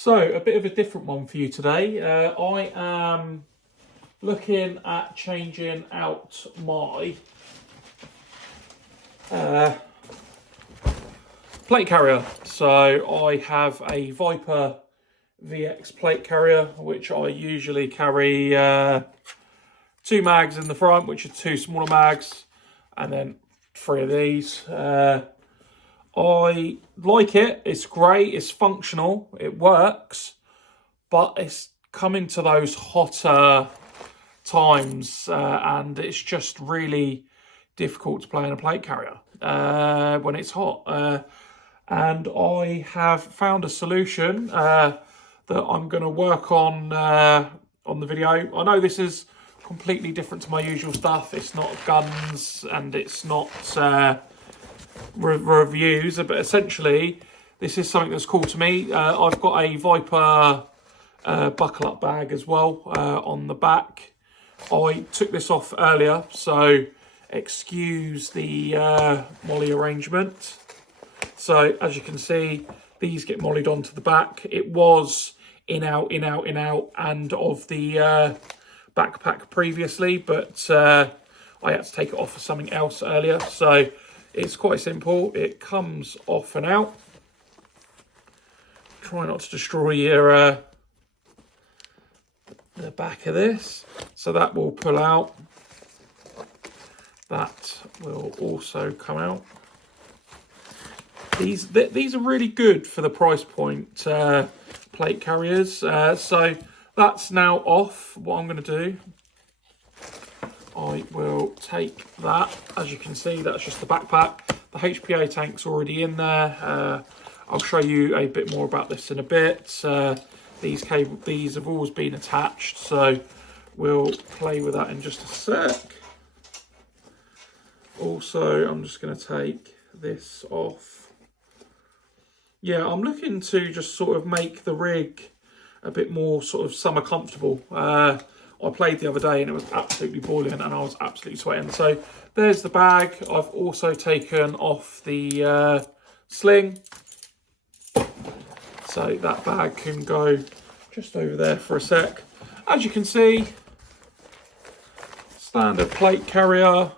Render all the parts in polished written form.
So, a bit of a different one for you today. I am looking at changing out my plate carrier. So, I have a Viper VX plate carrier, which I usually carry 2 mags in the front, which are 2 smaller mags, and then 3 of these. I like it, it's great, it's functional, it works, but it's coming to those hotter times and it's just really difficult to play in a plate carrier when it's hot. And I have found a solution that I'm going to work on the video. I know this is completely different to my usual stuff. It's not guns and it's not reviews, but essentially this is something that's cool to me. I've got a Viper buckle up bag as well on the back. I took this off earlier, so excuse the molly arrangement. So as you can see, these get mollied onto the back. It was in out, in out, in out, and of the backpack previously, but I had to take it off for something else earlier. So it's quite simple. It comes off and out. Try not to destroy your the back of this. So that will pull out. That will also come out. These are really good for the price point plate carriers. So that's now off. What I'm going to do, I will take that. As you can see, that's just the backpack. The HPA tank's already in there. I'll show you a bit more about this in a bit. These have always been attached, so we'll play with that in just a sec. Also, I'm just going to take this off. Yeah, I'm looking to just sort of make the rig a bit more sort of summer comfortable. I played the other day and it was absolutely boiling and I was absolutely sweating. So there's the bag. I've also taken off the sling. So that bag can go just over there for a sec. As you can see, standard plate carrier,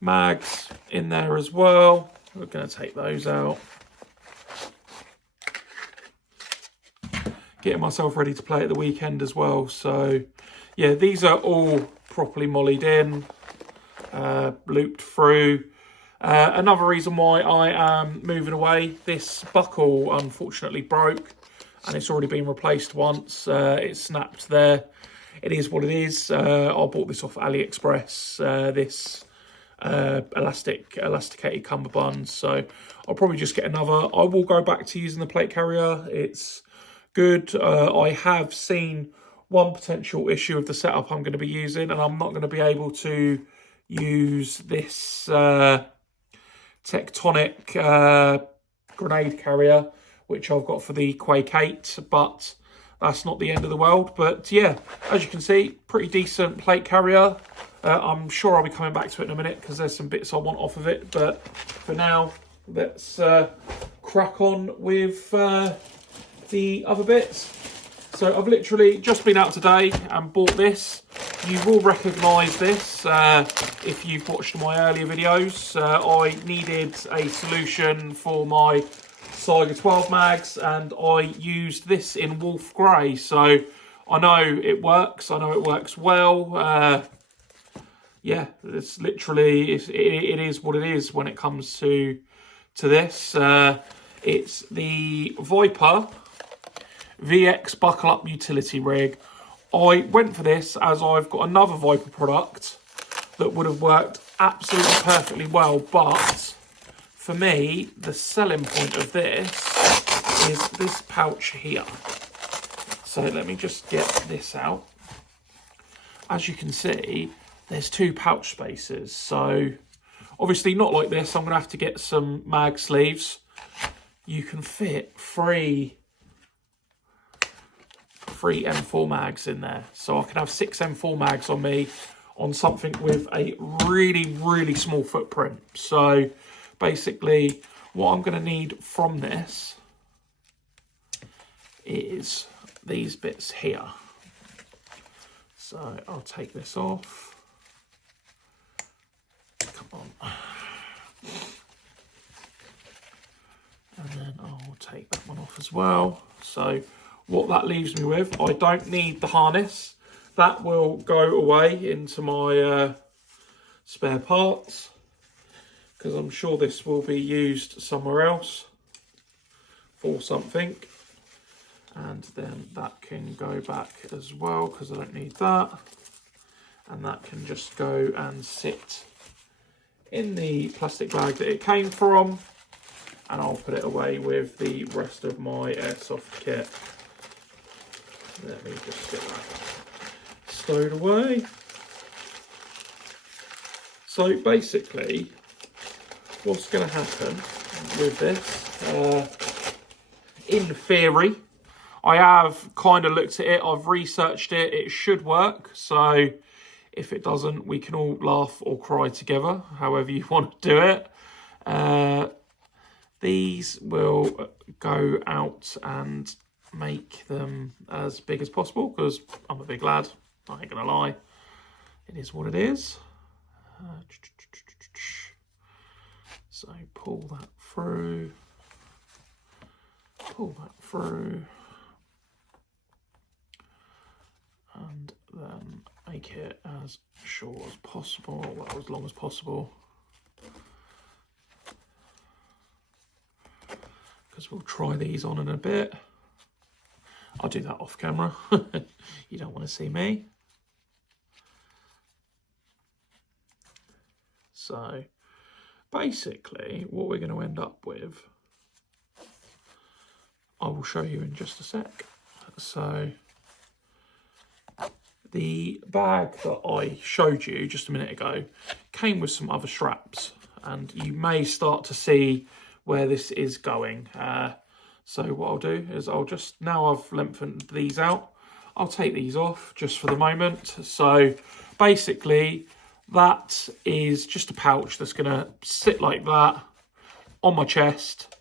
mags in there as well. We're going to take those out. Getting myself ready to play at the weekend as well. So yeah, these are all properly mollied in, looped through. Another reason why I am moving away, this buckle unfortunately broke and it's already been replaced once. It snapped there. It is what it is. I bought this off AliExpress, this elasticated cummerbund. So I'll probably just get another. I will go back to using the plate carrier. It's good. I have seen one potential issue of the setup I'm going to be using, and I'm not going to be able to use this Tectonic grenade carrier, which I've got for the Quake 8, but that's not the end of the world. But yeah, as you can see, pretty decent plate carrier. I'm sure I'll be coming back to it in a minute because there's some bits I want off of it, but for now, let's crack on with the other bits. So I've literally just been out today and bought this. You will recognise this if you've watched my earlier videos. I needed a solution for my Saiga 12 mags and I used this in Wolf Grey. So I know it works. I know it works well. Yeah, it's literally, it is what it is when it comes to this. It's the Viper VX buckle up utility rig. I went for this as I've got another Viper product that would have worked absolutely perfectly well, but for me, the selling point of this is this pouch here. So let me just get this out. As you can see, there's 2 pouch spaces. So obviously not like this. I'm going to have to get some mag sleeves. You can fit 3 M4 mags in there. So I can have 6 M4 mags on me on something with a really, really small footprint. So basically what I'm going to need from this is these bits here. So I'll take this off. Come on. And then I'll take that one off as well. So what that leaves me with, I don't need the harness. That will go away into my spare parts, because I'm sure this will be used somewhere else for something. And then that can go back as well, because I don't need that. And that can just go and sit in the plastic bag that it came from. And I'll put it away with the rest of my airsoft kit. Let me just get that stowed away. So basically, what's going to happen with this, in theory, I have kind of looked at it, I've researched it, it should work. So if it doesn't, we can all laugh or cry together, however you want to do it. These will go out and make them as big as possible, because I'm a big lad, I ain't gonna lie. It is what it is. So pull that through, and then make it as short as possible, well, as long as possible. Because we'll try these on in a bit. I'll do that off camera. You don't want to see me. So basically what we're going to end up with, I will show you in just a sec. So the bag that I showed you just a minute ago came with some other straps, and you may start to see where this is going. So what I'll do is I'll just, now I've lengthened these out, I'll take these off just for the moment. So basically that is just a pouch that's going to sit like that on my chest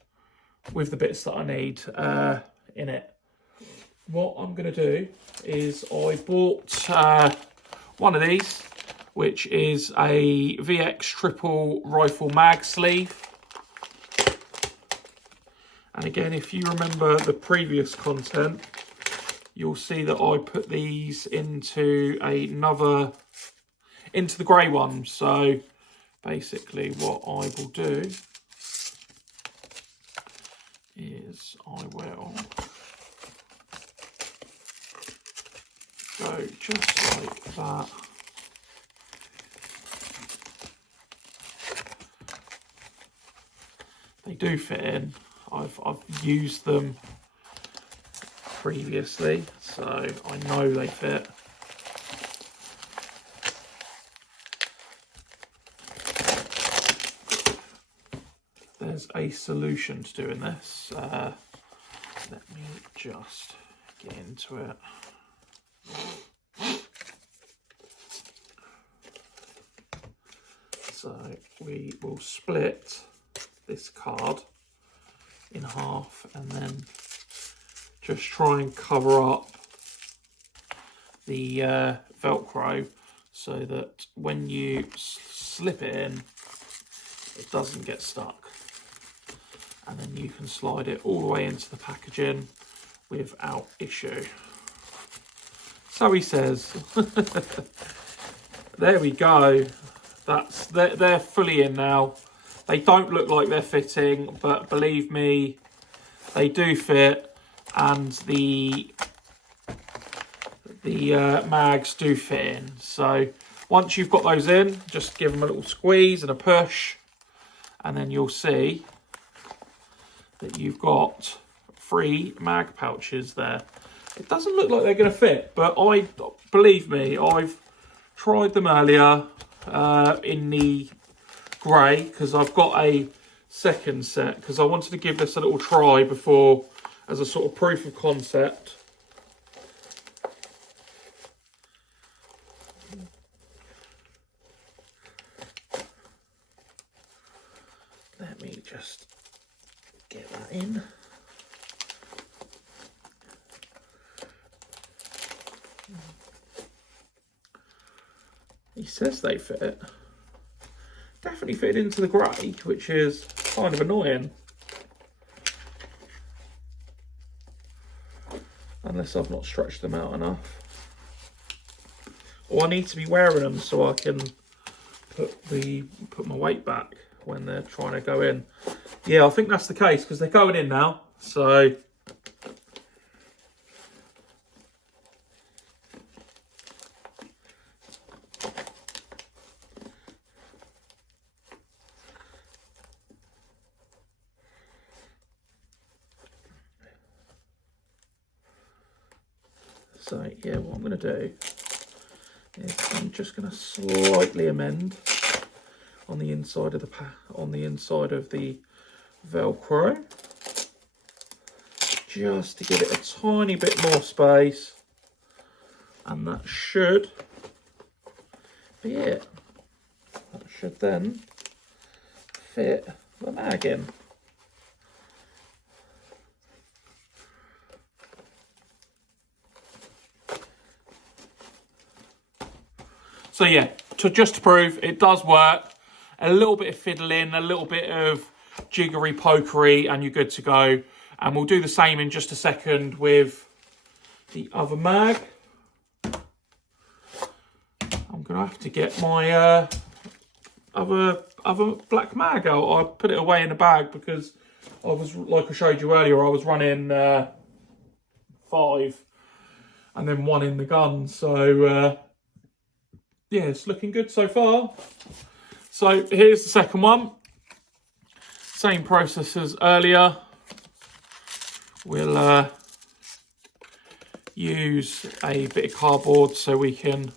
with the bits that I need in it. What I'm going to do is I bought one of these, which is a VX triple rifle mag sleeve. And again, if you remember the previous content, you'll see that I put these into into the grey one. So basically what I will do is I will go just like that. They do fit in. I've used them previously, so I know they fit. There's a solution to doing this. Let me just get into it. So we will split this card in half and then just try and cover up the Velcro so that when you slip it in, it doesn't get stuck. And then you can slide it all the way into the packaging without issue. So he says. There we go. They're fully in now. They don't look like they're fitting, but believe me, they do fit, and the mags do fit in. So once you've got those in, just give them a little squeeze and a push, and then you'll see that you've got 3 mag pouches there. It doesn't look like they're going to fit, but believe me, I've tried them earlier in the grey, because I've got a second set, because I wanted to give this a little try before, as a sort of proof of concept. Let me just get that in. He says they fit. Definitely fit into the grey, which is kind of annoying. Unless I've not stretched them out enough. Or I need to be wearing them so I can put my weight back when they're trying to go in. Yeah, I think that's the case because they're going in now. So yeah, what I'm going to do is I'm just going to slightly amend on the inside of the Velcro, just to give it a tiny bit more space, and that should be it. That should then fit the mag in. So yeah, just to prove it does work, a little bit of fiddling, a little bit of jiggery pokery, and you're good to go. And we'll do the same in just a second with the other mag. I'm gonna have to get my other black mag out. I put it away in the bag because I was, like I showed you earlier, I was running 5 and then 1 in the gun. So yeah, it's looking good so far. So here's the second one. Same process as earlier. We'll use a bit of cardboard so we can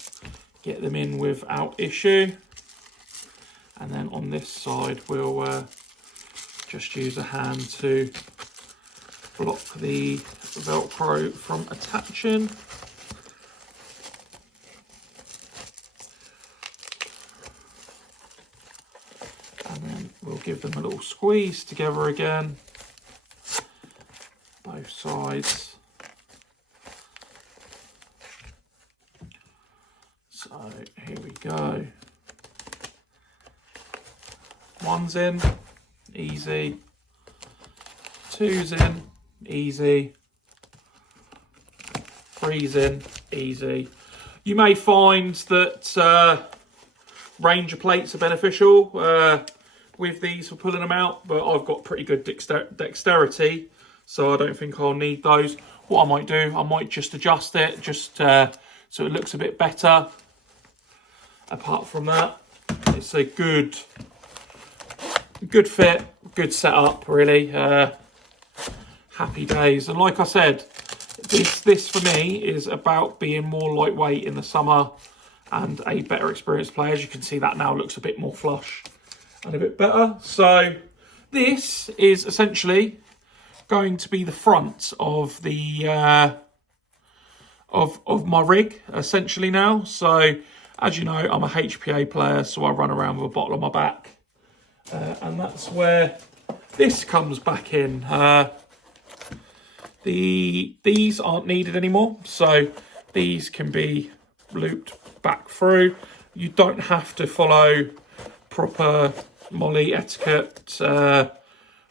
get them in without issue. And then on this side, we'll just use a hand to block the Velcro from attaching. We'll give them a little squeeze together again, both sides. So here we go. 1's in, easy. 2's in, easy. 3's in, easy. You may find that Ranger plates are beneficial with these for pulling them out, but I've got pretty good dexterity, so I don't think I'll need those. What I might do, I might just adjust it just so it looks a bit better. Apart from that, it's a good fit, good setup, really. Happy days. And like I said, this for me is about being more lightweight in the summer and a better experienced player. As you can see, that now looks a bit more flush and a bit better. So this is essentially going to be the front of the of my rig essentially now. So as you know, I'm a HPA player, so I run around with a bottle on my back, and that's where this comes back in. These aren't needed anymore, so these can be looped back through. You don't have to follow proper molly etiquette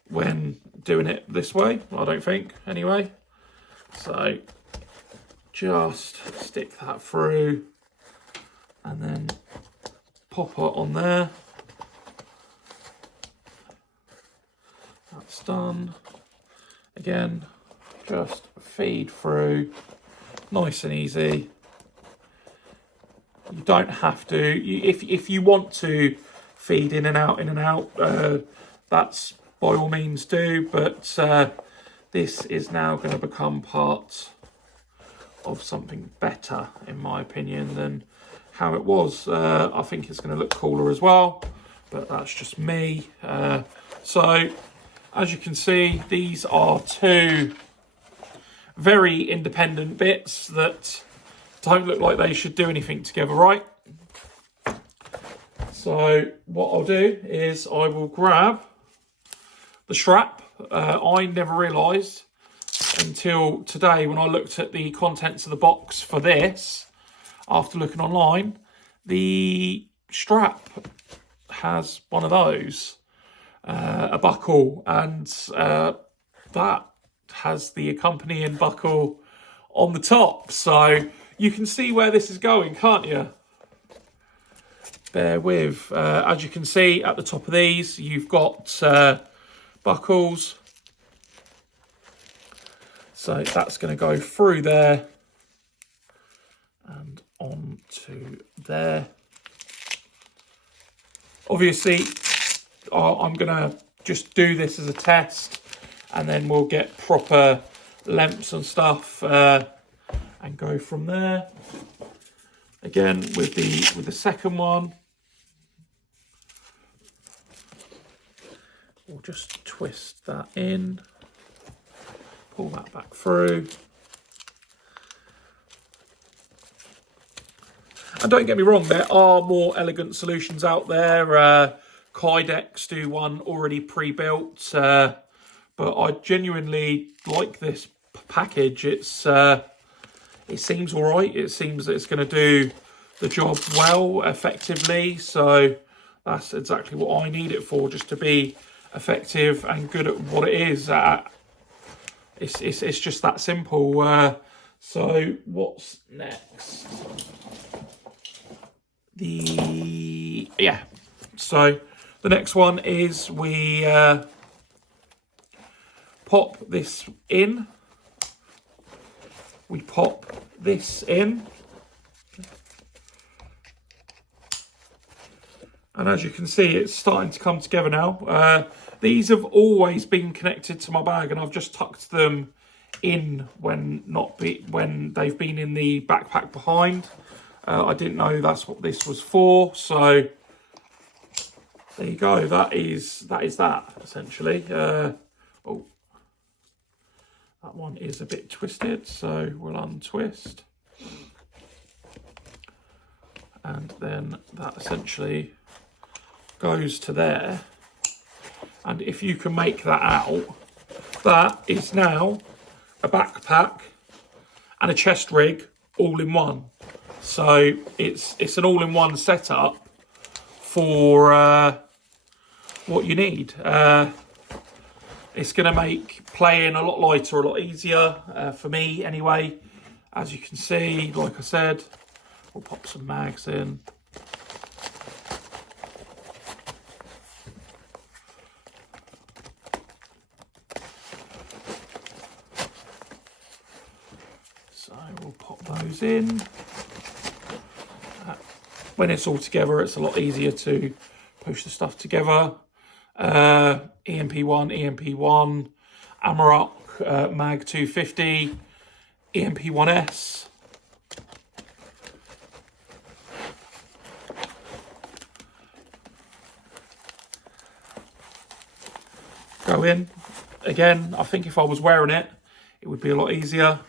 when doing it this way, I don't think, anyway. So just stick that through and then pop it on there. That's done. Again, just feed through, nice and easy. You don't have to, if you want to feed in and out, that's by all means do, but this is now going to become part of something better, in my opinion, than how it was. I think it's going to look cooler as well, but that's just me. So as you can see, these are two very independent bits that don't look like they should do anything together, right? So what I'll do is I will grab the strap. I never realised until today when I looked at the contents of the box for this, after looking online, the strap has one of those, a buckle, and that has the accompanying buckle on the top. So you can see where this is going, can't you? Bear with. As you can see at the top of these, you've got buckles. So that's going to go through there and onto there. Obviously, I'm going to just do this as a test, and then we'll get proper lengths and stuff and go from there. Again, with the second one, we'll just twist that in, pull that back through. And don't get me wrong, there are more elegant solutions out there. Kydex do one already pre-built, but I genuinely like this package. It seems all right. It seems that it's going to do the job well, effectively. So that's exactly what I need it for, just to be effective and good at what it is. It's just that simple. So what's next? So the next one is we pop this in. We pop this in. And as you can see, it's starting to come together now. These have always been connected to my bag, and I've just tucked them in when they've been in the backpack behind. I didn't know that's what this was for, so there you go. That is that essentially. Oh, that one is a bit twisted, so we'll untwist, and then that essentially goes to there. And if you can make that out, that is now a backpack and a chest rig all in one. So it's an all-in-one setup for what you need. It's going to make playing a lot lighter, a lot easier for me anyway. As you can see, like I said, we'll pop some mags in. So we'll pop those in. When it's all together, it's a lot easier to push the stuff together. EMP1, EMP1, Amarok Mag 250, EMP1S. Go in. Again, I think if I was wearing it, it would be a lot easier.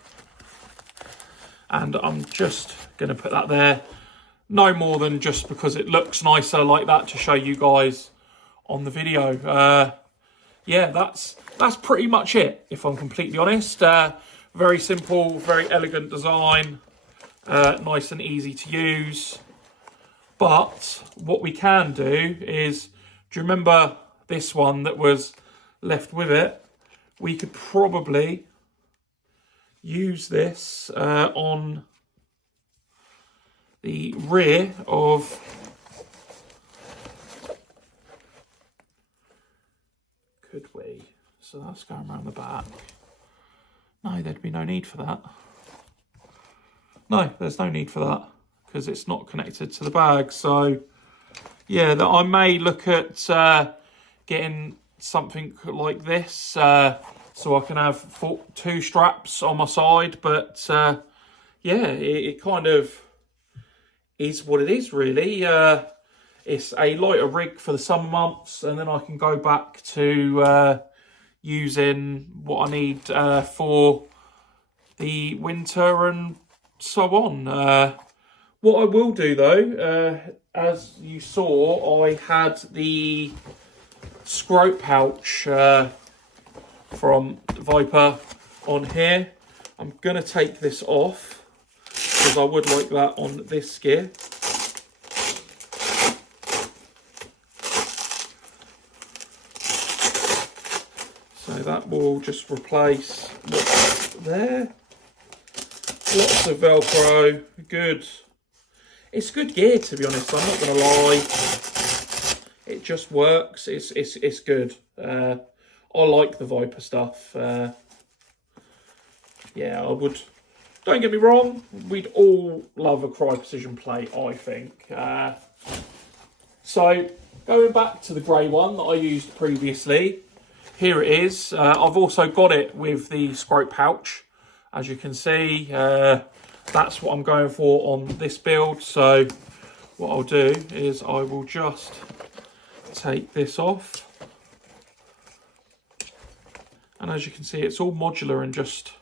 And I'm just going to put that there. No more than just because it looks nicer like that to show you guys on the video. Yeah, that's pretty much it, if I'm completely honest. Very simple, very elegant design, nice and easy to use. But what we can do is, do you remember this one that was left with it? We could probably use this on the rear of could we? So that's going around the back. No, there'd be no need for that. No, there's no need for that because it's not connected to the bag. So yeah, that I may look at getting something like this so I can have two straps on my side. But yeah, it kind of is what it is, really. It's a lighter rig for the summer months, and then I can go back to using what I need for the winter and so on. What I will do though, as you saw, I had the scrote pouch from Viper on here. I'm going to take this off because I would like that on this gear. that will just replace what's there. Lots of Velcro, good. It's good gear, to be honest, I'm not going to lie. It just works, it's good. I like the Viper stuff. Yeah, I would, don't get me wrong, we'd all love a Crye Precision plate, I think. So, going back to the grey one that I used previously, here it is. I've also got it with the scrope pouch. As you can see, that's what I'm going for on this build. So what I'll do is I will just take this off. And as you can see, it's all modular and just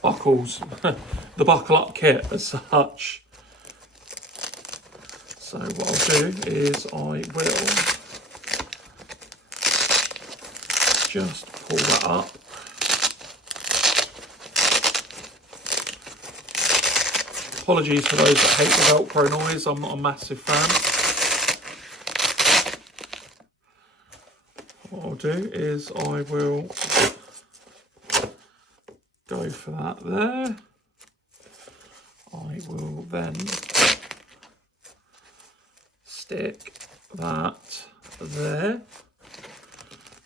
buckles, the buckle up kit as such. So what I'll do is I will just pull that up. Apologies for those that hate the Velcro noise, I'm not a massive fan. What I'll do is I will go for that there. I will then stick that there.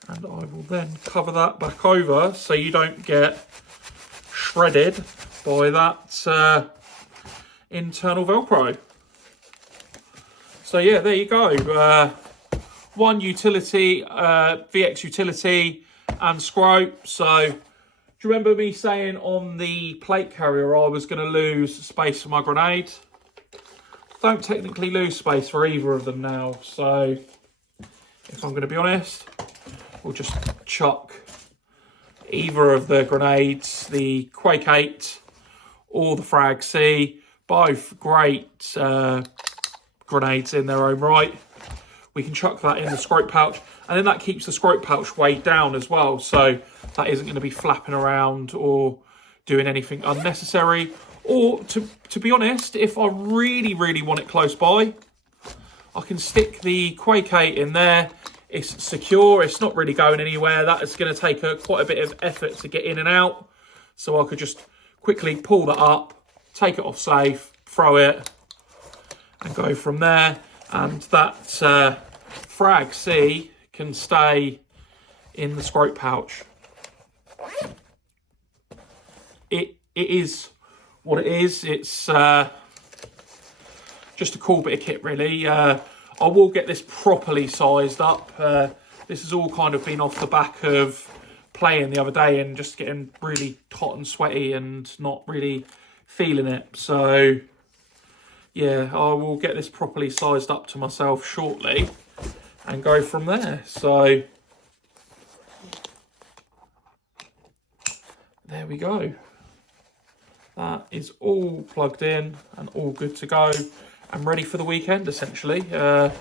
And I will then cover that back over so you don't get shredded by that internal Velcro. So yeah, there you go. One utility, VX utility and scrope. So do you remember me saying on the plate carrier I was going to lose space for my grenade? Don't technically lose space for either of them now. So if I'm going to be honest, we'll just chuck either of the grenades, the Quake 8 or the Frag C. Both great grenades in their own right. We can chuck that in the scrope pouch, and then that keeps the scrope pouch weighed down as well, so that isn't going to be flapping around or doing anything unnecessary. Or to be honest, if I really want it close by, I can stick the Quake 8 in there. It's secure, it's not really going anywhere. That is going to take quite a bit of effort to get in and out, so I could just quickly pull that up, take it off safe, throw it, and go from there. And that Frag C can stay in the scrope pouch. It is what it is. It's just a cool bit of kit, really. I will get this properly sized up. This has all kind of been off the back of playing the other day and just getting really hot and sweaty and not really feeling it. So yeah, I will get this properly sized up to myself shortly and go from there. So there we go. That is all plugged in and all good to go. I'm ready for the weekend, essentially. I'll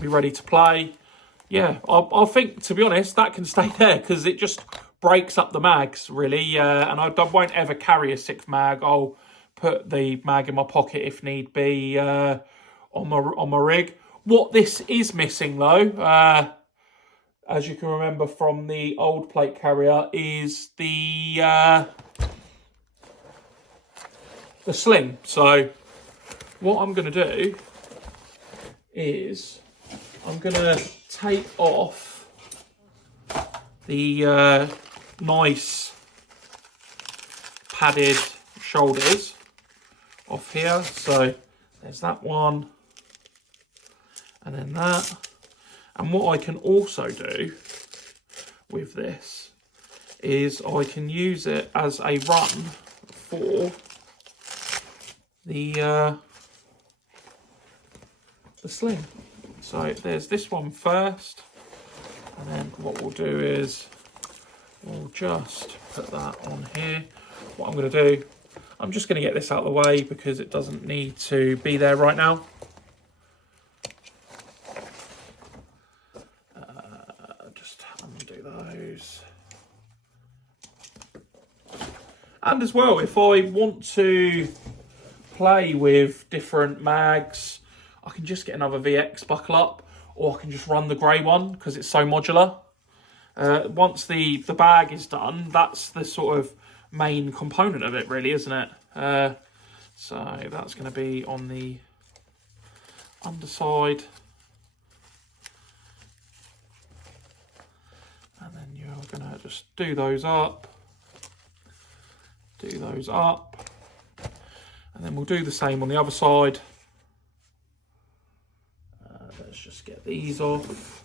be ready to play. Yeah, I think, to be honest, that can stay there because it just breaks up the mags, really. And I won't ever carry a 6th mag. I'll put the mag in my pocket if need be on my rig. What this is missing, though, as you can remember from the old plate carrier, is the sling. So what I'm going to do is I'm going to take off the nice padded shoulders off here. So there's that one, and then that. And what I can also do with this is I can use it as a run for the sling. So there's this one first, and then what we'll do is we'll just put that on here. What I'm going to do, I'm just going to get this out of the way because it doesn't need to be there right now. Just undo those. And as well, if I want to play with different mags, I can just get another VX buckle up, or I can just run the grey one because it's so modular. once the bag is done, that's the sort of main component of it, really, isn't it? So that's going to be on the underside. And then you're going to just do those up. Do those up. And then we'll do the same on the other side. Let's just get these off.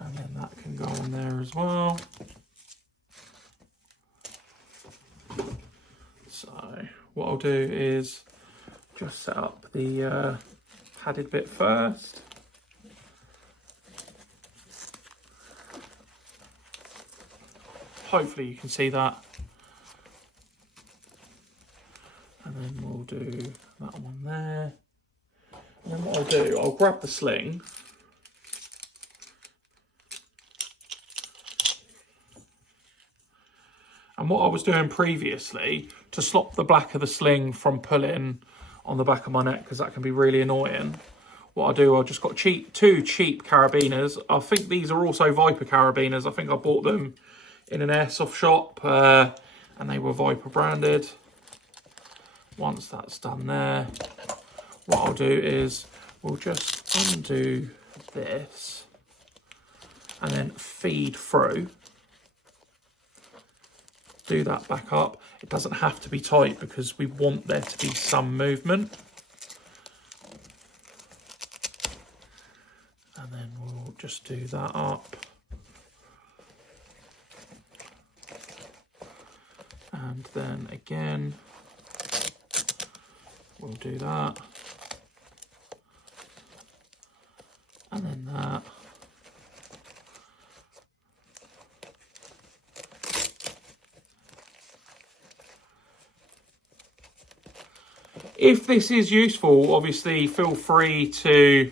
And then that can go in there as well. So what I'll do is just set up the padded bit first. Hopefully you can see that. And then we'll do that one there. And then what I'll do, I'll grab the sling. And what I was doing previously to stop the back of the sling from pulling on the back of my neck, because that can be really annoying, what I do, I just got two cheap carabiners. I think these are also Viper carabiners. I think I bought them in an Airsoft shop and they were Viper branded. Once that's done there, what I'll do is we'll just undo this and then feed through. Do that back up. It doesn't have to be tight because we want there to be some movement. And then we'll just do that up. And then again, we'll do that. And then that. If this is useful, obviously feel free to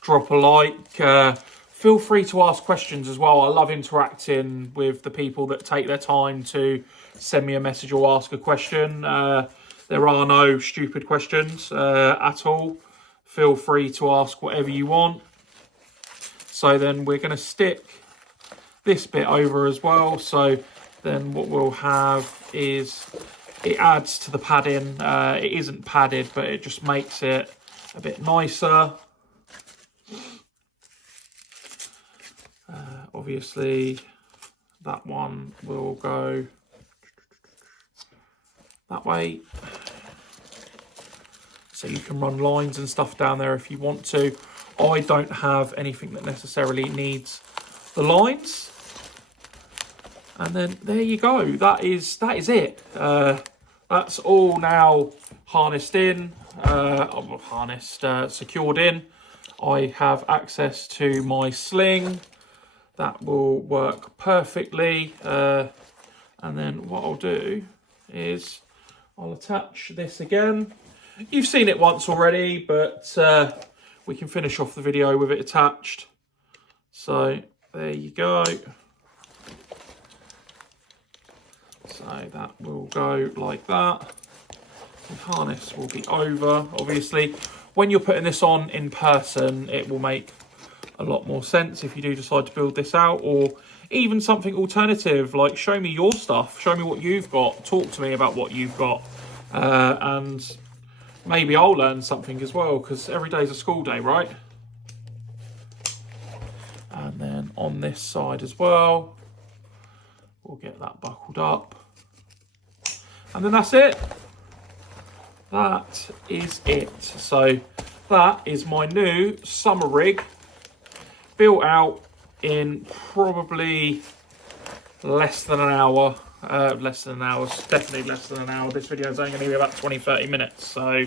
drop a like. Feel free to ask questions as well. I love interacting with the people that take their time to send me a message or ask a question. There are no stupid questions at all. Feel free to ask whatever you want. So then we're going to stick this bit over as well. So then what we'll have is, it adds to the padding. It isn't padded, but it just makes it a bit nicer. Obviously, that one will go that way. So you can run lines and stuff down there if you want to. I don't have anything that necessarily needs the lines. And then there you go. That is it. That's all now harnessed in, secured in. I have access to my sling. That will work perfectly. And then what I'll do is I'll attach this again. You've seen it once already, but we can finish off the video with it attached. So there you go. So that will go like that. The harness will be over. Obviously, when you're putting this on in person, it will make a lot more sense if you do decide to build this out, or even something alternative, like show me your stuff, show me what you've got, talk to me about what you've got, and maybe I'll learn something as well, because every day's a school day, right? And then on this side as well, we'll get that buckled up. And then that's it. That is it. So that is my new summer rig, built out in probably less than an hour. Definitely less than an hour. This video is only going to be about 20-30 minutes. So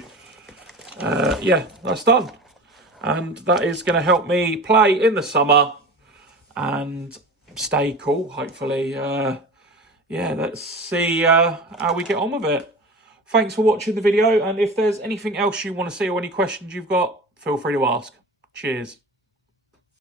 yeah, that's done. And that is going to help me play in the summer and stay cool, hopefully. Yeah, let's see how we get on with it. Thanks for watching the video, and if there's anything else you want to see or any questions you've got, feel free to ask. Cheers.